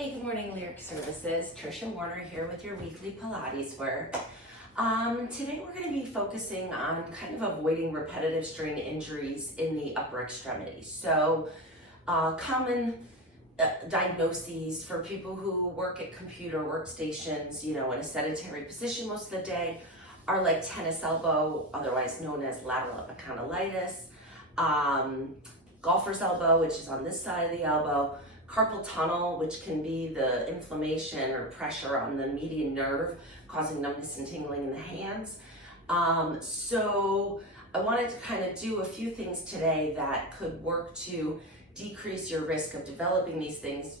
Hey, good morning, Lyric Services. Trisha Warner here with your weekly Pilates work. Today we're going to be focusing on kind of avoiding repetitive strain injuries in the upper extremities. So, common diagnoses for people who work at computer workstations, in a sedentary position most of the day, are like tennis elbow, otherwise known as lateral epicondylitis, golfer's elbow, which is on this side of the elbow, carpal tunnel, which can be the inflammation or pressure on the median nerve, causing numbness and tingling in the hands. So I wanted to kind of do a few things today that could work to decrease your risk of developing these things,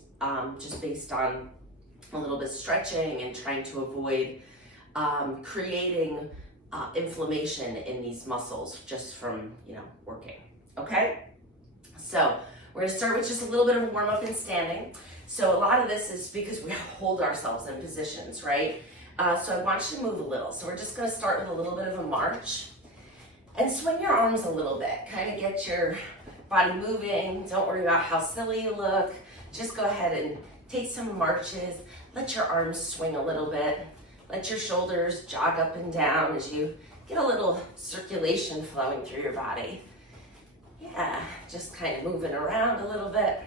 just based on a little bit of stretching and trying to avoid creating inflammation in these muscles just from working. Okay, so we're gonna start with just a little bit of a warm up in standing. So a lot of this is because we hold ourselves in positions, right? So I want you to move a little. So we're just gonna start with a little bit of a march and swing your arms a little bit. Kind of get your body moving. Don't worry about how silly you look. Just go ahead and take some marches. Let your arms swing a little bit. Let your shoulders jog up and down as you get a little circulation flowing through your body. Yeah, just kind of moving around a little bit.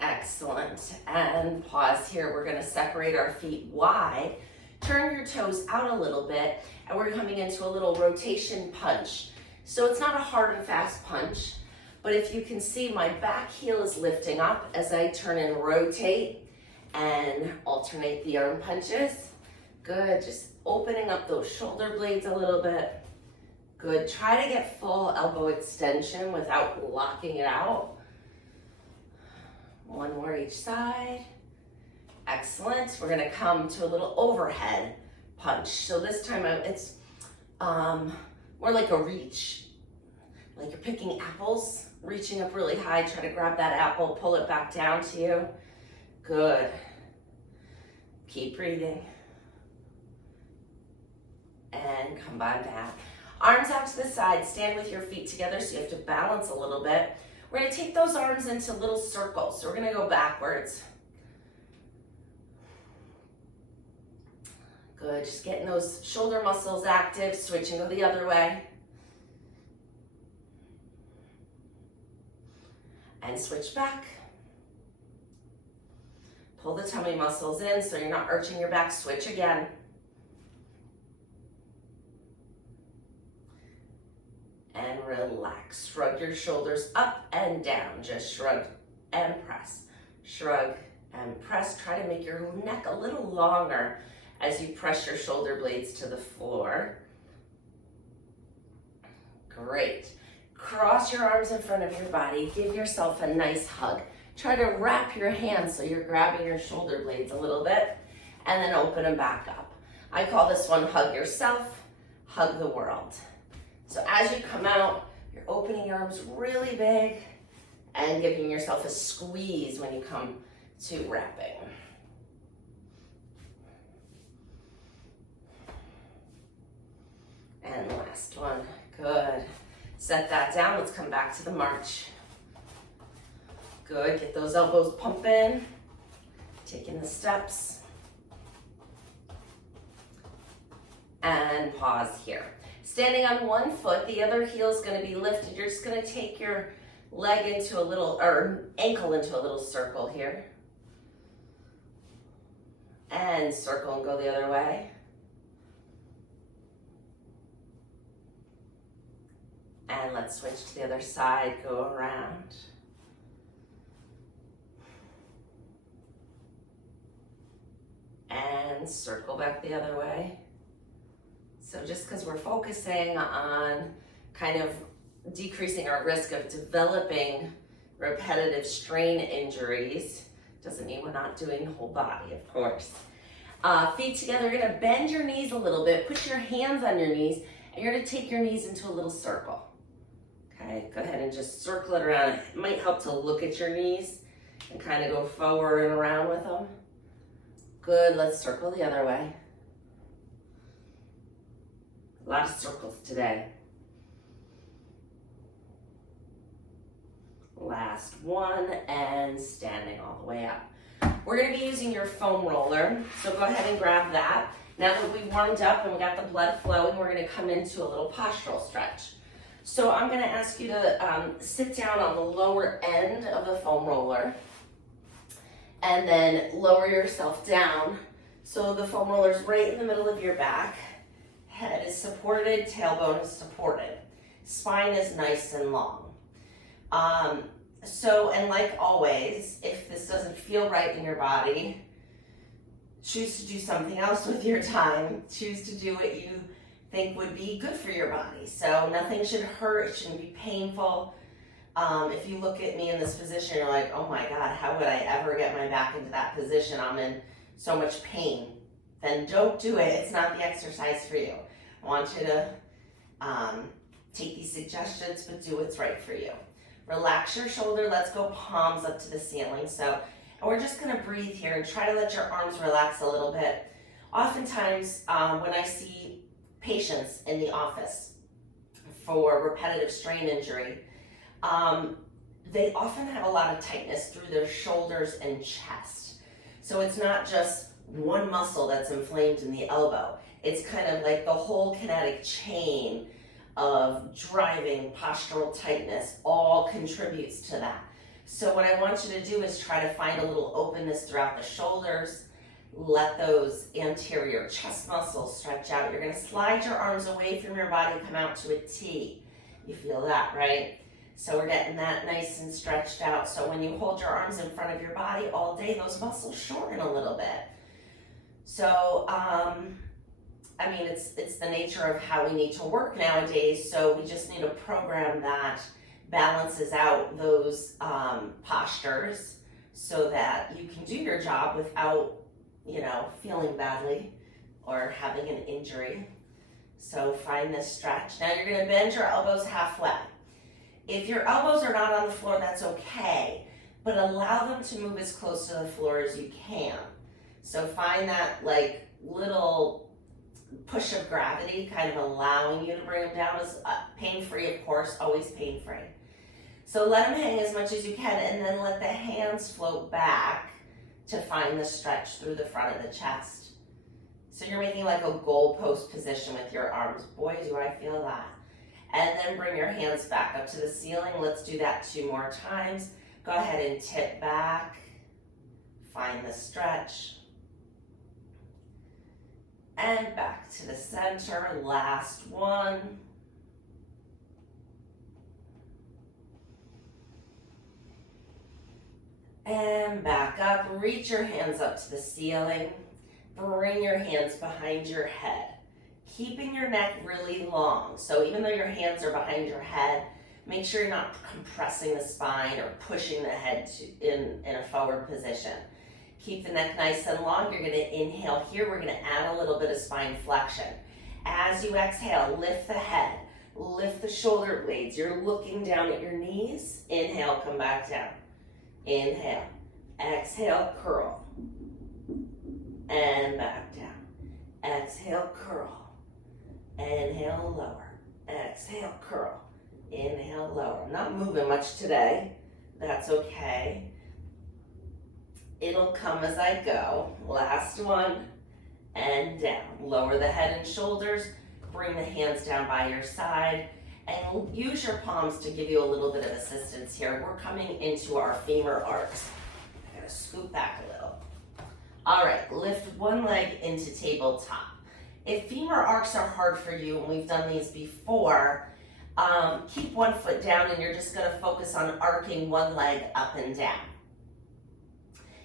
Excellent. And pause here. We're going to separate our feet wide. Turn your toes out a little bit, and we're coming into a little rotation punch. So it's not a hard and fast punch, but if you can see, my back heel is lifting up as I turn and rotate and alternate the arm punches. Good. Just opening up those shoulder blades a little bit. Good. Try to get full elbow extension without locking it out. One more each side. Excellent. We're going to come to a little overhead punch. So this time it's more like a reach, like you're picking apples, reaching up really high. Try to grab that apple, pull it back down to you. Good. Keep breathing. And come on down. Arms out to the side, stand with your feet together so you have to balance a little bit. We're going to take those arms into little circles. So we're going to go backwards. Good, just getting those shoulder muscles active, switching to the other way. And switch back. Pull the tummy muscles in so you're not arching your back, switch again. And relax. Shrug your shoulders up and down. Just shrug and press. Shrug and press. Try to make your neck a little longer as you press your shoulder blades to the floor. Great. Cross your arms in front of your body. Give yourself a nice hug. Try to wrap your hands so you're grabbing your shoulder blades a little bit, and then open them back up. I call this one hug yourself, hug the world. So as you come out, you're opening your arms really big and giving yourself a squeeze when you come to wrapping. And last one, good. Set that down, let's come back to the march. Good, get those elbows pumping, taking the steps. And pause here. Standing on one foot, the other heel is going to be lifted. You're just going to take your leg into a little, or ankle into a little circle here. And circle and go the other way. And let's switch to the other side, go around. And circle back the other way. So just because we're focusing on kind of decreasing our risk of developing repetitive strain injuries, doesn't mean we're not doing the whole body, of course. Feet together, you're gonna bend your knees a little bit, put your hands on your knees, and you're gonna take your knees into a little circle. Okay, go ahead and just circle it around. It might help to look at your knees and kind of go forward and around with them. Good, let's circle the other way. A lot of circles today. Last one, and standing all the way up. We're going to be using your foam roller, so go ahead and grab that. Now that we've warmed up and we got the blood flowing, we're going to come into a little postural stretch. So I'm going to ask you to sit down on the lower end of the foam roller and then lower yourself down. So the foam roller is right in the middle of your back. Head is supported, tailbone is supported. Spine is nice and long. And like always, if this doesn't feel right in your body, choose to do something else with your time. Choose to do what you think would be good for your body. So nothing should hurt, it shouldn't be painful. If you look at me in this position, you're like, oh my God, how would I ever get my back into that position? I'm in so much pain. Then don't do it. It's not the exercise for you. I want you to take these suggestions, but do what's right for you. Relax your shoulder. Let's go palms up to the ceiling. And we're just going to breathe here and try to let your arms relax a little bit. Oftentimes, when I see patients in the office for repetitive strain injury, they often have a lot of tightness through their shoulders and chest. So it's not just one muscle that's inflamed in the elbow. It's kind of like the whole kinetic chain of driving postural tightness all contributes to that. So what I want you to do is try to find a little openness throughout the shoulders. Let those anterior chest muscles stretch out. You're going to slide your arms away from your body, come out to a T. You feel that, right? So we're getting that nice and stretched out. So when you hold your arms in front of your body all day, those muscles shorten a little bit. So, it's the nature of how we need to work nowadays. So we just need a program that balances out those postures so that you can do your job without, feeling badly or having an injury. So find this stretch. Now you're going to bend your elbows halfway. If your elbows are not on the floor, that's okay, but allow them to move as close to the floor as you can. So find that little push of gravity, kind of allowing you to bring them down. Is pain-free, of course, always pain-free. So let them hang as much as you can, and then let the hands float back to find the stretch through the front of the chest. So you're making like a goalpost position with your arms. Boy, do I feel that. And then bring your hands back up to the ceiling. Let's do that 2 more times. Go ahead and tip back. Find the stretch. And back to the center. Last one. And back up. Reach your hands up to the ceiling. Bring your hands behind your head. Keeping your neck really long. So even though your hands are behind your head, make sure you're not compressing the spine or pushing the head in a forward position. Keep the neck nice and long. You're going to inhale here. We're going to add a little bit of spine flexion. As you exhale, lift the head. Lift the shoulder blades. You're looking down at your knees. Inhale, come back down. Inhale. Exhale, curl. And back down. Exhale, curl. Inhale, lower. Exhale, curl. Inhale, lower. I'm not moving much today. That's okay. It'll come as I go. Last one. And down. Lower the head and shoulders. Bring the hands down by your side. And use your palms to give you a little bit of assistance here. We're coming into our femur arcs. I'm going to scoot back a little. All right, lift one leg into tabletop. If femur arcs are hard for you, and we've done these before, keep one foot down and you're just going to focus on arcing one leg up and down.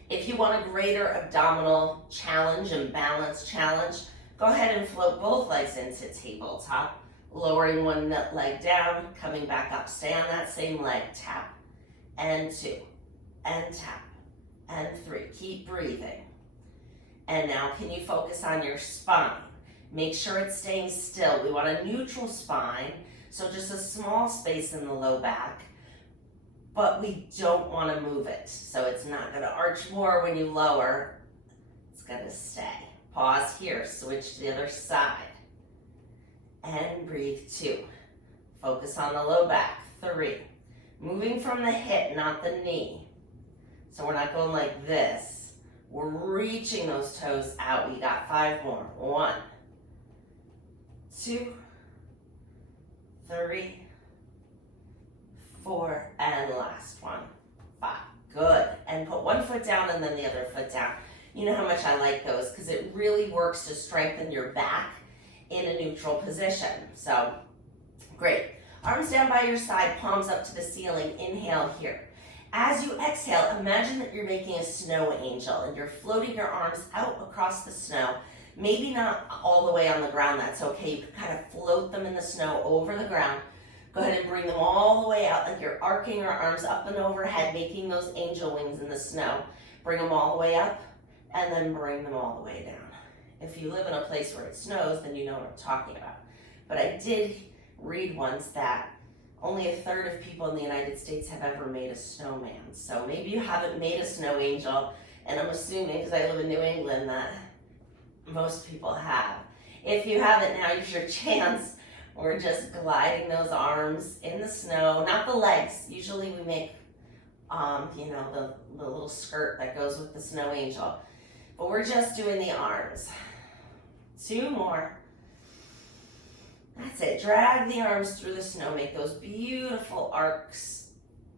If you want a greater abdominal challenge and balance challenge, go ahead and float both legs into tabletop, lowering one leg down, coming back up. Stay on that same leg. Tap, and 2, and tap, and 3. Keep breathing. And now can you focus on your spine? Make sure it's staying still. We want a neutral spine, so just a small space in the low back, but we don't want to move it. So it's not going to arch more when you lower. It's going to stay. Pause here, switch to the other side. And breathe 2. Focus on the low back. 3. Moving from the hip, not the knee. So we're not going like this. We're reaching those toes out. We got 5 more. 1, 2, 3, 4, and last one. 5. Good. And put one foot down and then the other foot down. You know how much I like those because it really works to strengthen your back in a neutral position. So, great. Arms down by your side, palms up to the ceiling. Inhale here. As you exhale, imagine that you're making a snow angel and you're floating your arms out across the snow. Maybe not all the way on the ground, that's okay. You can kind of float them in the snow over the ground. Go ahead and bring them all the way out like you're arcing your arms up and overhead, making those angel wings in the snow. Bring them all the way up and then bring them all the way down. If you live in a place where it snows, then you know what I'm talking about. But I did read once that only 1/3 of people in the United States have ever made a snowman. So maybe you haven't made a snow angel, and I'm assuming, because I live in New England, that most people have. If you haven't, now is your chance. We're just gliding those arms in the snow, not the legs. Usually we make, the little skirt that goes with the snow angel. But we're just doing the arms. 2 more. That's it. Drag the arms through the snow. Make those beautiful arcs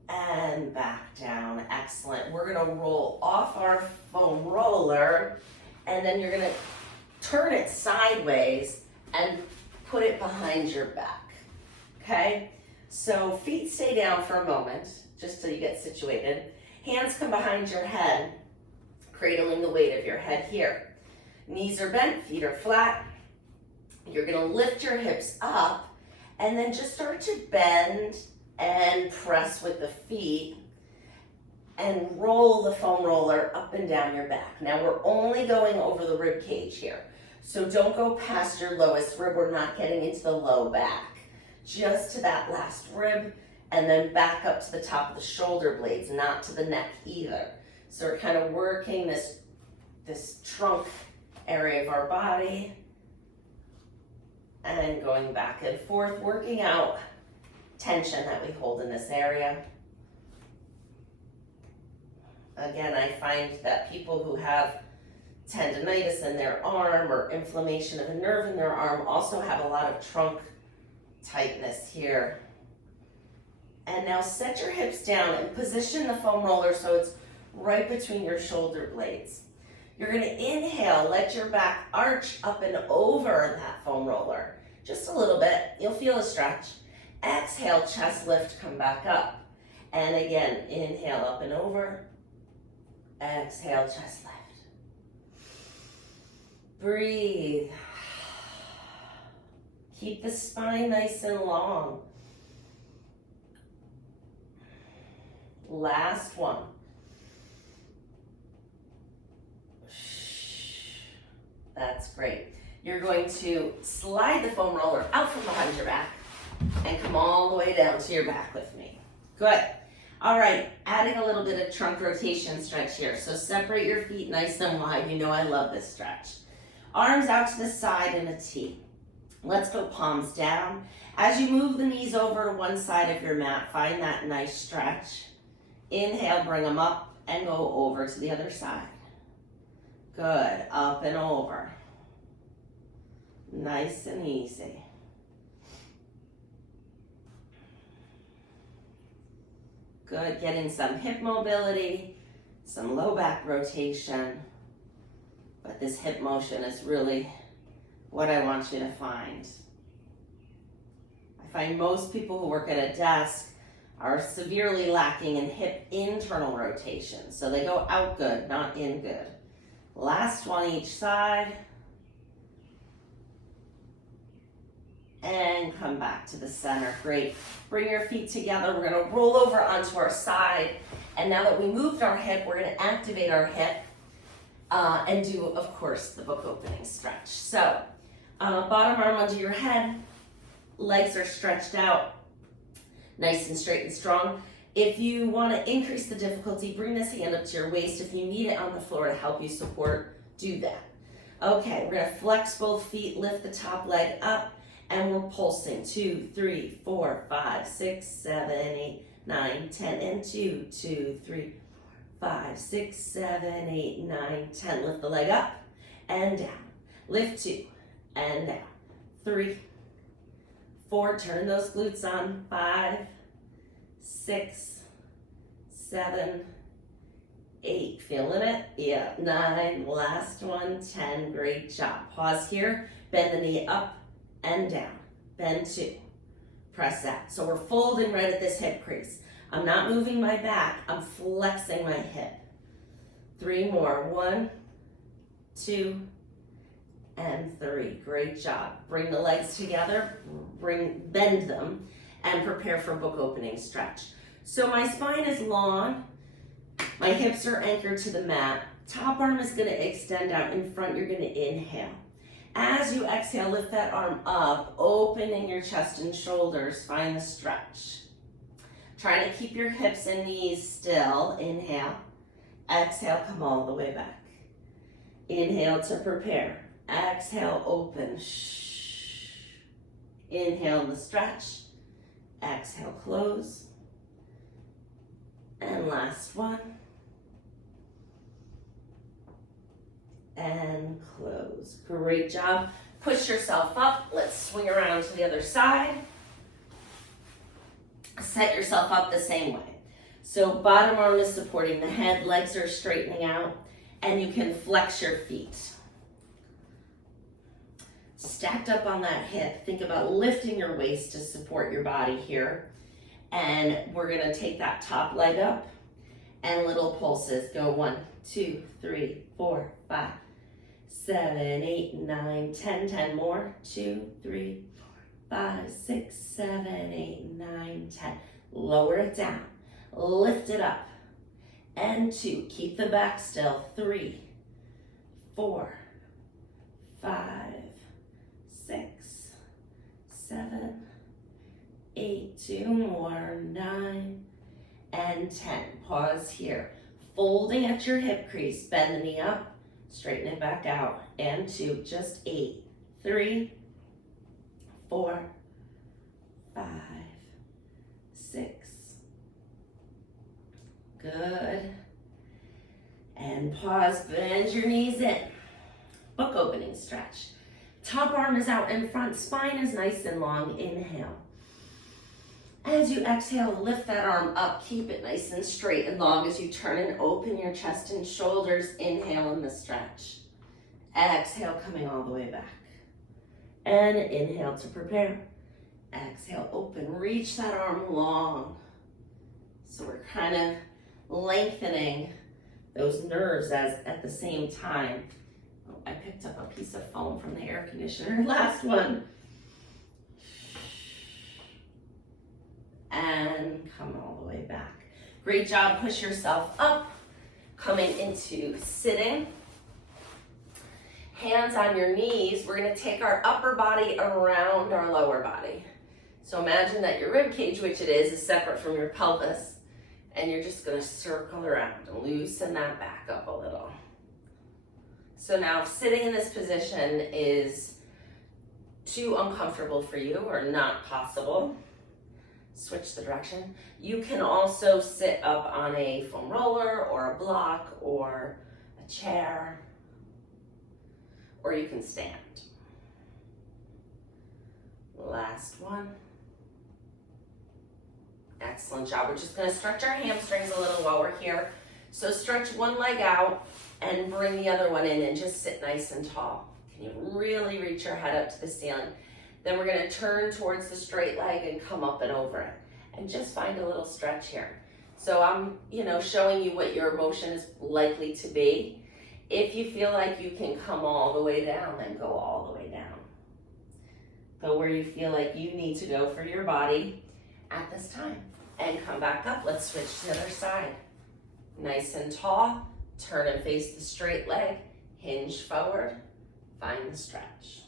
and back down. Excellent. We're going to roll off our foam roller, and then you're going to turn it sideways and put it behind your back. Okay? So feet stay down for a moment, just till you get situated. Hands come behind your head, cradling the weight of your head here. Knees are bent, feet are flat. You're going to lift your hips up and then just start to bend and press with the feet and roll the foam roller up and down your back. Now we're only going over the rib cage here. So don't go past your lowest rib. We're not getting into the low back. Just to that last rib and then back up to the top of the shoulder blades, not to the neck either. So we're kind of working this trunk area of our body and going back and forth, working out tension that we hold in this area. Again, I find that people who have tendinitis in their arm or inflammation of a nerve in their arm also have a lot of trunk tightness here. And now set your hips down and position the foam roller so it's right between your shoulder blades. You're going to inhale, let your back arch up and over that foam roller. Just a little bit. You'll feel a stretch. Exhale, chest lift, come back up. And again, inhale up and over. Exhale, chest lift. Breathe. Keep the spine nice and long. Last one. That's great. You're going to slide the foam roller out from behind your back and come all the way down to your back with me. Good. All right, adding a little bit of trunk rotation stretch here. So separate your feet nice and wide. You know I love this stretch. Arms out to the side in a T. Let's go palms down. As you move the knees over to one side of your mat, find that nice stretch. Inhale, bring them up and go over to the other side. Good, up and over. Nice and easy. Good, getting some hip mobility, some low back rotation. But this hip motion is really what I want you to find. I find most people who work at a desk are severely lacking in hip internal rotation. So they go out good, not in good. Last one each side. And come back to the center. Great. Bring your feet together. We're going to roll over onto our side. And now that we moved our hip, we're going to activate our hip and do, of course, the book opening stretch. So, bottom arm under your head. Legs are stretched out. Nice and straight and strong. If you want to increase the difficulty, bring this hand up to your waist. If you need it on the floor to help you support, do that. Okay, we're going to flex both feet, lift the top leg up, and we're pulsing. 2, 3, 4, 5, 6, 7, 8, 9, 10, and 2, 2, 3, 5, 6, 7, 8, 9, 10. Lift the leg up and down. Lift 2 and down. 3, 4, turn those glutes on. 5, 6, 7, 8, feeling it? Yeah, 9, last one, 10, great job. Pause here, bend the knee up and down. Bend 2, press that. So we're folding right at this hip crease. I'm not moving my back, I'm flexing my hip. 3 more, 1, 2, and 3, great job. Bring the legs together, bend them, and prepare for book opening stretch. So my spine is long, my hips are anchored to the mat, top arm is gonna extend out in front, you're gonna inhale. As you exhale, lift that arm up, opening your chest and shoulders, find the stretch. Try to keep your hips and knees still, inhale. Exhale, come all the way back. Inhale to prepare. Exhale, open. Shh. Inhale the stretch. Exhale, close. And last one. And close. Great job. Push yourself up. Let's swing around to the other side. Set yourself up the same way. So bottom arm is supporting the head, legs are straightening out, and you can flex your feet. Stacked up on that hip, think about lifting your waist to support your body here. And we're gonna take that top leg up and little pulses. Go 1, 2, 3, 4, 5, 7, 8, 9, 10, 10 more. 2, 3, 5, 6, 7, 8, 9, 10. Lower it down. Lift it up. And 2. Keep the back still. 3, 4, 5, 6, 7, 8. 2 more. 9 and 10. Pause here. Folding at your hip crease. Bend the knee up. Straighten it back out. And 2. Just 8. 3, 4, 5, 6. Good. And pause, bend your knees in. Book opening stretch. Top arm is out in front, spine is nice and long. Inhale. As you exhale, lift that arm up, keep it nice and straight and long as you turn and open your chest and shoulders. Inhale in the stretch. Exhale, coming all the way back. And inhale to prepare. Exhale, open, reach that arm long. So we're kind of lengthening those nerves at the same time. Oh, I picked up a piece of foam from the air conditioner. Last one. And come all the way back. Great job, push yourself up. Coming into sitting. Hands on your knees. We're gonna take our upper body around our lower body. So imagine that your rib cage, which it is separate from your pelvis, and you're just gonna circle around and loosen that back up a little. So now if sitting in this position is too uncomfortable for you or not possible, switch the direction. You can also sit up on a foam roller or a block or a chair, or you can stand. Last one. Excellent job. We're just gonna stretch our hamstrings a little while we're here. So stretch one leg out and bring the other one in and just sit nice and tall. Can you really reach your head up to the ceiling? Then we're gonna turn towards the straight leg and come up and over it. And just find a little stretch here. So I'm, showing you what your motion is likely to be. If you feel like you can come all the way down, then go all the way down. Go where you feel like you need to go for your body at this time. And come back up. Let's switch to the other side. Nice and tall. Turn and face the straight leg. Hinge forward. Find the stretch.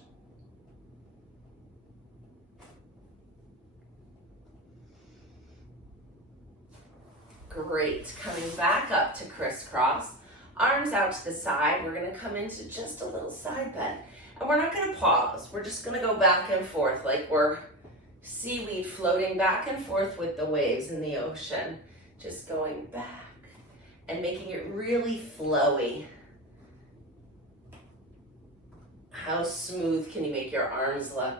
Great. Coming back up to crisscross. Arms out to the side. We're going to come into just a little side bend. And we're not going to pause. We're just going to go back and forth like we're seaweed floating back and forth with the waves in the ocean. Just going back and making it really flowy. How smooth can you make your arms look?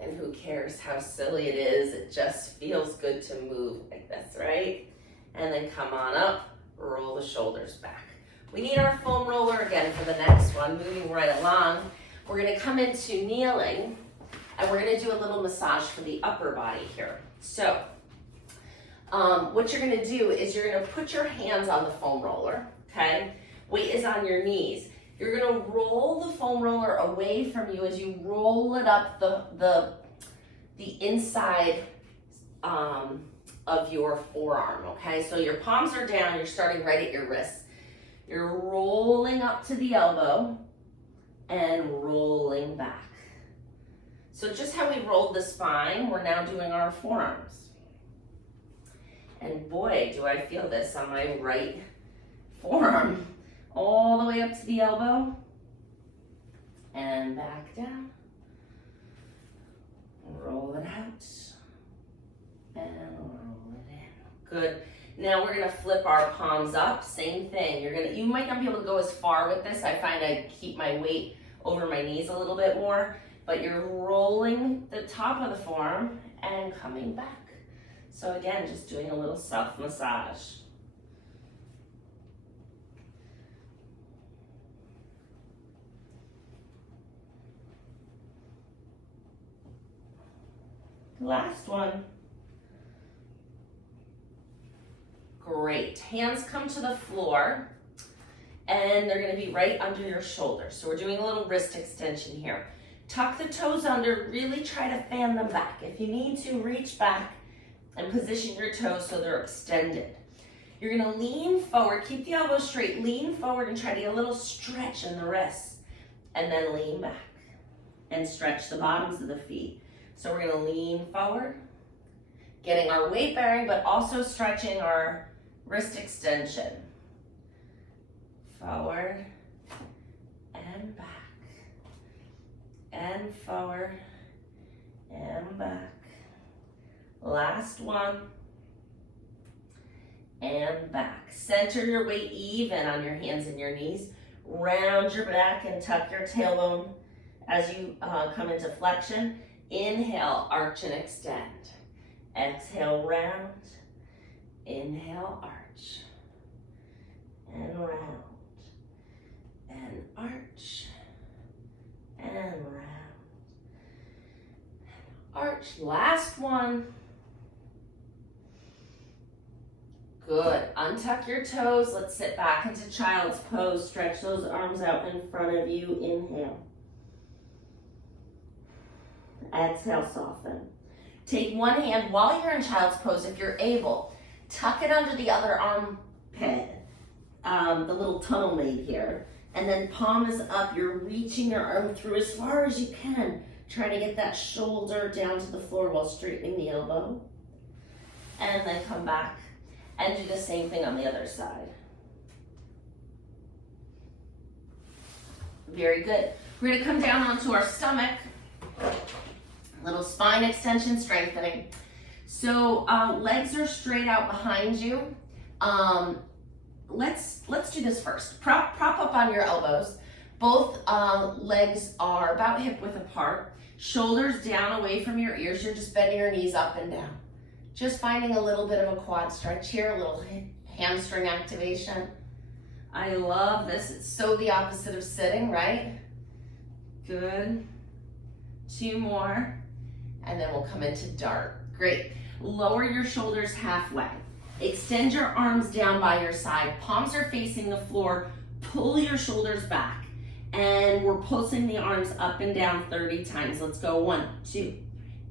And who cares how silly it is? It just feels good to move like this, right? And then come on up, roll the shoulders back. We need our foam roller again for the next one, moving right along. We're gonna come into kneeling, and we're gonna do a little massage for the upper body here. So, what you're gonna do is you're gonna put your hands on the foam roller, okay? Weight is on your knees. You're gonna roll the foam roller away from you as you roll it up the inside of your forearm, okay? So your palms are down, you're starting right at your wrists. You're rolling up to the elbow and rolling back. So just how we rolled the spine, we're now doing our forearms. And boy, do I feel this on my right forearm. All the way up to the elbow and back down. Roll it out and roll it in. Good. Now we're gonna flip our palms up. Same thing. You might not be able to go as far with this. I find I keep my weight over my knees a little bit more, but you're rolling the top of the forearm and coming back. So again, just doing a little self massage. Last one. Great. Hands come to the floor and they're going to be right under your shoulders. So we're doing a little wrist extension here. Tuck the toes under, really try to fan them back. If you need to, reach back and position your toes so they're extended. You're going to lean forward, keep the elbows straight, lean forward and try to get a little stretch in the wrists. And then lean back and stretch the bottoms of the feet. So we're gonna lean forward, getting our weight bearing, but also stretching our wrist extension. Forward and back, and forward and back. Last one, and back. Center your weight even on your hands and your knees. Round your back and tuck your tailbone as you come into flexion. Inhale, arch and extend. Exhale, round. Inhale, arch. And round. And arch. And round. Arch. Last one. Good. Untuck your toes. Let's sit back into child's pose. Stretch those arms out in front of you. Inhale. Exhale, soften. Take one hand while you're in child's pose, if you're able. Tuck it under the other armpit, the little tunnel made here. And then palm is up. You're reaching your arm through as far as you can. Try to get that shoulder down to the floor while straightening the elbow. And then come back and do the same thing on the other side. Very good. We're going to come down onto our stomach. Little spine extension, strengthening. So legs are straight out behind you. Let's do this first. Prop up on your elbows. Both legs are about hip width apart. Shoulders down away from your ears. You're just bending your knees up and down. Just finding a little bit of a quad stretch here, a little hamstring activation. I love this. It's so the opposite of sitting, right? Good. 2 more. And then we'll come into dart. Great. Lower your shoulders halfway. Extend your arms down by your side. Palms are facing the floor. Pull your shoulders back. And we're pulsing the arms up and down 30 times. Let's go. 1, 2,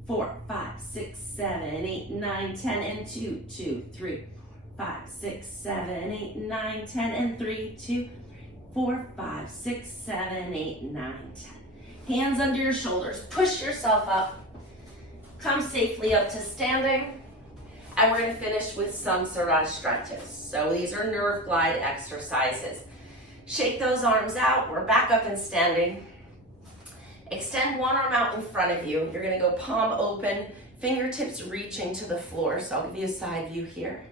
4, 5, 6, 7, 8, 9, 10, and 2, 2, 3, 5, 6, 7, 8, 9, 10, and 3, 2, 4, 5, 6, 7, 8, 9, 10. Hands under your shoulders. Push yourself up. Come safely up to standing. And we're going to finish with some Siraj stretches. So these are nerve glide exercises. Shake those arms out. We're back up and standing. Extend one arm out in front of you. You're going to go palm open, fingertips reaching to the floor. So I'll give you a side view here.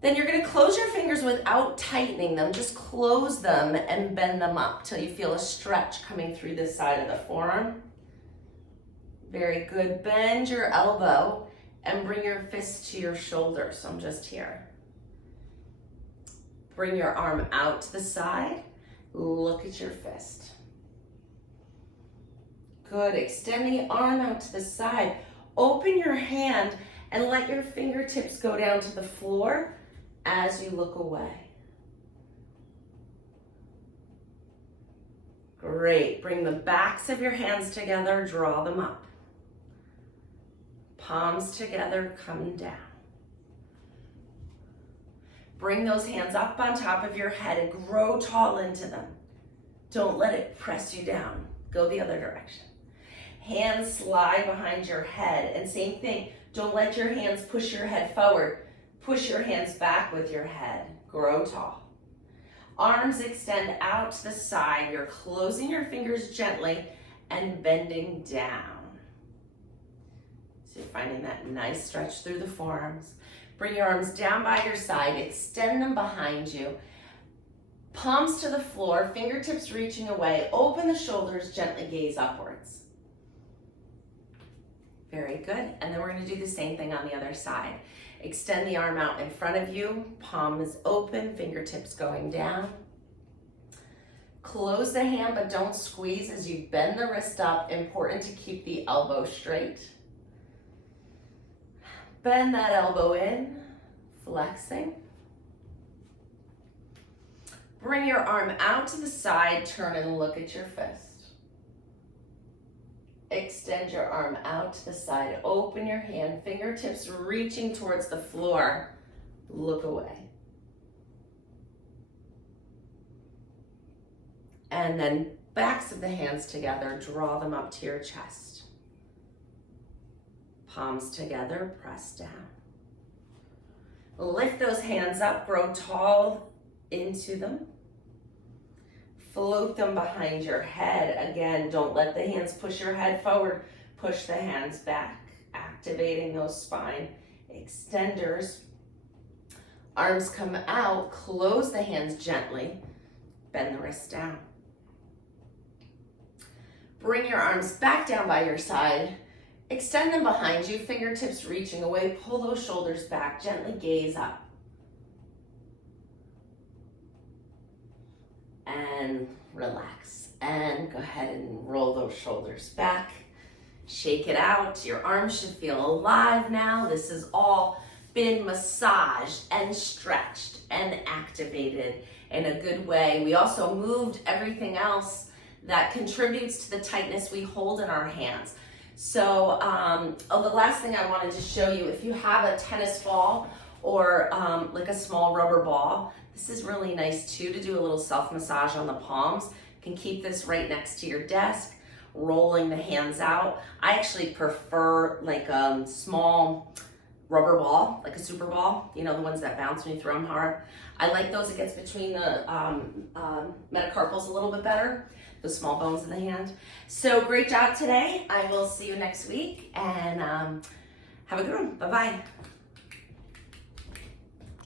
Then you're gonna close your fingers without tightening them. Just close them and bend them up till you feel a stretch coming through this side of the forearm. Very good. Bend your elbow and bring your fist to your shoulder. So I'm just here. Bring your arm out to the side. Look at your fist. Good. Extend the arm out to the side. Open your hand and let your fingertips go down to the floor as you look away. Great. Bring the backs of your hands together, draw them up. Palms together, come down. Bring those hands up on top of your head and grow tall into them. Don't let it press you down. Go the other direction. Hands slide behind your head, and same thing. Don't let your hands push your head forward. Push your hands back with your head. Grow tall. Arms extend out to the side. You're closing your fingers gently and bending down. So you're finding that nice stretch through the forearms. Bring your arms down by your side. Extend them behind you. Palms to the floor, fingertips reaching away. Open the shoulders, gently gaze upwards. Very good. And then we're going to do the same thing on the other side. Extend the arm out in front of you. Palm is open, fingertips going down. Close the hand, but don't squeeze as you bend the wrist up. Important to keep the elbow straight. Bend that elbow in, flexing. Bring your arm out to the side, turn and look at your fist. Extend your arm out to the side, open your hand, fingertips reaching towards the floor. Look away. And then backs of the hands together, draw them up to your chest. Palms together, press down. Lift those hands up, grow tall into them. Float them behind your head. Again, don't let the hands push your head forward. Push the hands back, activating those spine extenders. Arms come out, close the hands gently. Bend the wrists down. Bring your arms back down by your side. Extend them behind you, fingertips reaching away. Pull those shoulders back, gently gaze up. And relax. And go ahead and roll those shoulders back. Shake it out. Your arms should feel alive now. This has all been massaged and stretched and activated in a good way. We also moved everything else that contributes to the tightness we hold in our hands. So the last thing I wanted to show you, if you have a tennis ball or like a small rubber ball, this is really nice too to do a little self-massage on the palms. You can keep this right next to your desk, rolling the hands out. I actually prefer like a small rubber ball, like a super ball, you know, the ones that bounce when you throw them hard. I like those. It gets between the metacarpals a little bit better, the small bones in the hand. So great job today. I will see you next week, and have a good one. Bye-bye.